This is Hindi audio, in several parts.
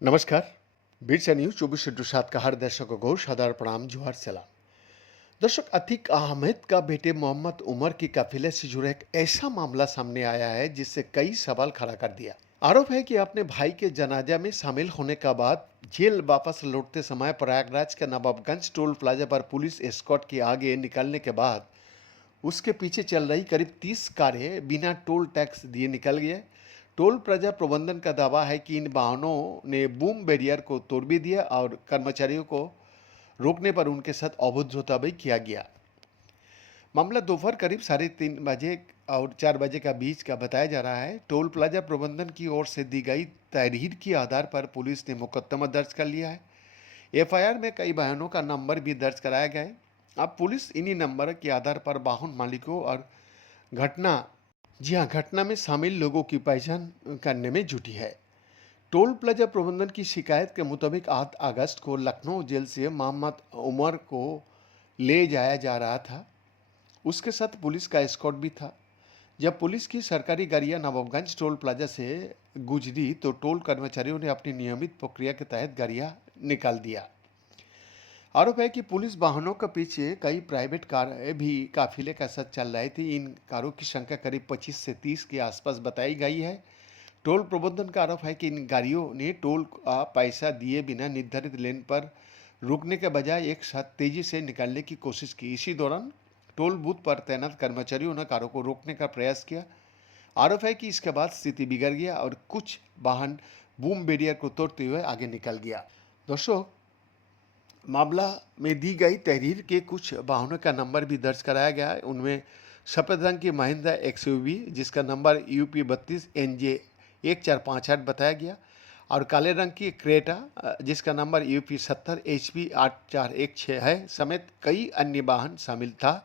नमस्कार। बिरसा न्यूज 24/7 का हर दर्शकों को सादर प्रणाम, जोहार सलाम। दर्शक, अतीक अहमद का बेटे मोहम्मद उमर की काफिले से जुड़ा एक ऐसा मामला सामने आया है जिससे कई सवाल खड़ा कर दिया। आरोप है कि अपने भाई के जनाजा में शामिल होने का बाद जेल वापस लौटते समय प्रयागराज के नवाबगंज टोल प्लाजा पर पुलिस एस्कॉर्ट के आगे निकलने के बाद उसके पीछे चल रही करीब 30 कारें बिना टोल टैक्स दिए निकल गए। टोल प्लाजा प्रबंधन का दावा है कि इन वाहनों ने बूम बैरियर को तोड़ भी दिया और कर्मचारियों को रोकने पर उनके साथ अभद्रता भी किया गया। मामला दोपहर करीब 3:30 और 4 बजे का बीच का बताया जा रहा है। टोल प्लाजा प्रबंधन की ओर से दी गई तहरीर के आधार पर पुलिस ने मुकदमा दर्ज कर लिया है। एफआईआर में कई वाहनों का नंबर भी दर्ज कराया गया है। अब पुलिस इन्हीं नंबर के आधार पर वाहन मालिकों और घटना जी हाँ, घटना में शामिल लोगों की पहचान करने में जुटी है। टोल प्लाजा प्रबंधन की शिकायत के मुताबिक 8 अगस्त को लखनऊ जेल से मोहम्मद उमर को ले जाया जा रहा था। उसके साथ पुलिस का एस्कॉर्ट भी था। जब पुलिस की सरकारी गाड़ियां नवाबगंज टोल प्लाजा से गुजरी तो टोल कर्मचारियों ने अपनी नियमित प्रक्रिया के तहत गाड़ियां निकाल दिया। आरोप है कि पुलिस वाहनों के पीछे कई प्राइवेट कार भी काफिले का साथ चल रही थी। इन कारों की संख्या करीब 25 से 30 के आसपास बताई गई है। टोल प्रबंधन का आरोप है कि इन गाड़ियों ने टोल का पैसा दिए बिना निर्धारित लेन पर रुकने के बजाय एक साथ तेजी से निकालने की कोशिश की। इसी दौरान टोल बूथ पर तैनात कर्मचारियों ने कारों को रोकने का प्रयास किया। आरोप है कि इसके बाद स्थिति बिगड़ गया और कुछ वाहन बूम बैरियर को तोड़ते हुए आगे निकल गया। दोस्तों, मामला में दी गई तहरीर के कुछ वाहनों का नंबर भी दर्ज कराया गया है। उनमें सफेद रंग की महिंद्रा एक्सयूवी जिसका नंबर UP 32NJ 1458 बताया गया और काले रंग की क्रेटा जिसका नंबर UP 70 HP 8416 है समेत कई अन्य वाहन शामिल था।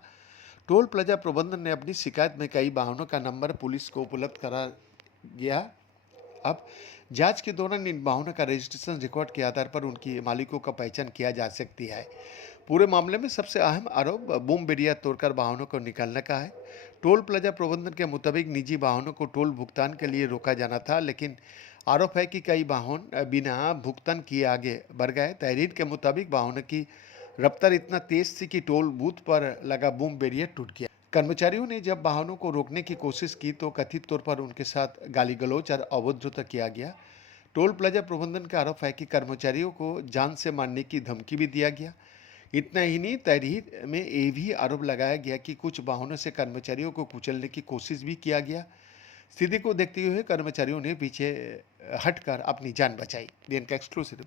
टोल प्लाजा प्रबंधन ने अपनी शिकायत में कई वाहनों का नंबर पुलिस को उपलब्ध करा गया। अब जांच के दौरान इन वाहनों का रजिस्ट्रेशन रिकॉर्ड के आधार पर उनकी मालिकों का पहचान किया जा सकती है। पूरे मामले में सबसे अहम आरोप बूम बैरियर तोड़कर वाहनों को निकालने का है। टोल प्लाजा प्रबंधन के मुताबिक निजी वाहनों को टोल भुगतान के लिए रोका जाना था, लेकिन आरोप है कि कई वाहन बिना भुगतान किए आगे बढ़ गए। तहरीर के मुताबिक वाहनों की रफ्तार इतना तेज थी कि टोल बूथ पर लगा बूम बैरियर टूट गया। कर्मचारियों ने जब वाहनों को रोकने की कोशिश की तो कथित तौर पर उनके साथ गाली गलौज और अभद्रता किया गया। टोल प्लाजा प्रबंधन का आरोप है कि कर्मचारियों को जान से मारने की धमकी भी दिया गया। इतना ही नहीं, तहरीर में ये भी आरोप लगाया गया कि कुछ वाहनों से कर्मचारियों को कुचलने की कोशिश भी किया गया। स्थिति को देखते हुए कर्मचारियों ने पीछे हटकर अपनी जान बचाई। दिन का एक्सक्लूसिव